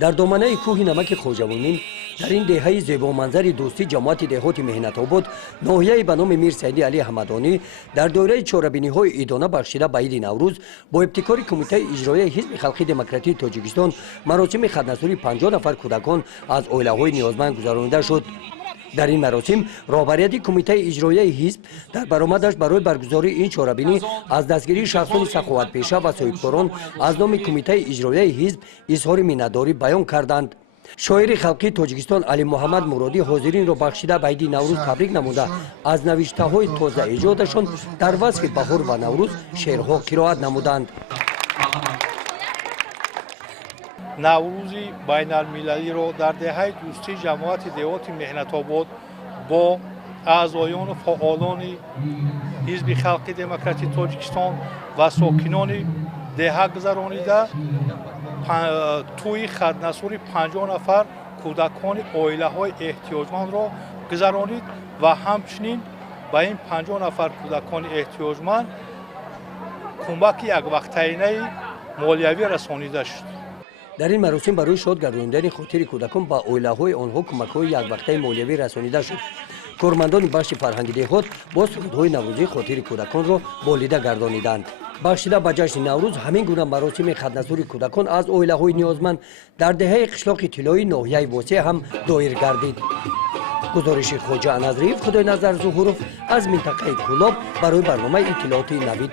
дар доманаи кӯҳи намаки Хоҷавонин дар ин деҳаи зебоманзари дӯстӣ ҷамоати деҳоти Меҳнатобод ноҳияи ба номи Мир Сайди Алӣ Ҳамадонӣ дар доираи чорабиниҳои идона бахшида ба Иди Наврӯз бо ибтикори Кумитаи иҷроияи Ҳизби Халқи Демократии Тоҷикистон маросими хатнасурии 50 нафар кӯдакон аз оилаҳои ниёзманд гузаронида шуд. дар ин маросим роҳбарияти Кумитаи иҷроияи ҳизб дар баромадаш барои баргузории ин чорабинӣ аз дастгирии шахсони саховатпеша ва соҳибкорон аз номи Кумитаи иҷроияи ҳизб изҳори миннатдорӣ баён карданд. шоири халқии Тоҷикистон Али Муҳаммад Муродӣ ҳозиринро бахшида ба Иди Наврӯз табрик намуда аз навиштаҳои тоза эҷодашон дар васфи баҳор ва Наврӯз шеърҳо қироат намуданд. наврӯзи байналмилалиро дар деҳаи дӯстии ҷамоати деҳоти Меҳнатобод бо аъзоёну фаъолони ҳизби халқи демократии Тоҷикистон ва сокинони деҳа гузаронида тӯи хатнасури 50 нафар кӯдакони оилаҳои эҳтиёҷмандро гузаронид ва ҳамчунин ба ин 50 нафар кӯдакони эҳтиёҷманд кӯмаки яквақтаинаи молиявӣ расонида шуд. дар ин маросим барои шод гардонидани хотири кӯдакон ба оилаҳои онҳо кӯмакҳои яквақтаи молиявӣ расонида шуд. кормандони бахши фарҳанги деҳот бо сурудҳои наврӯзии хотири кӯдаконро болида гардониданд. бахшида ба ҷашни Наврӯз ҳамин гуна маросими хатнасури кӯдакон аз оилаҳои ниёзманд дар деҳаи қишлоқи Тиллои ноҳияи Восеъ ҳам доир гардид. гузориши Хоҷа Аназриев, Худойназар Зуҳуров аз минтақаи Кӯлоб барои барномаи иттилооти Навид.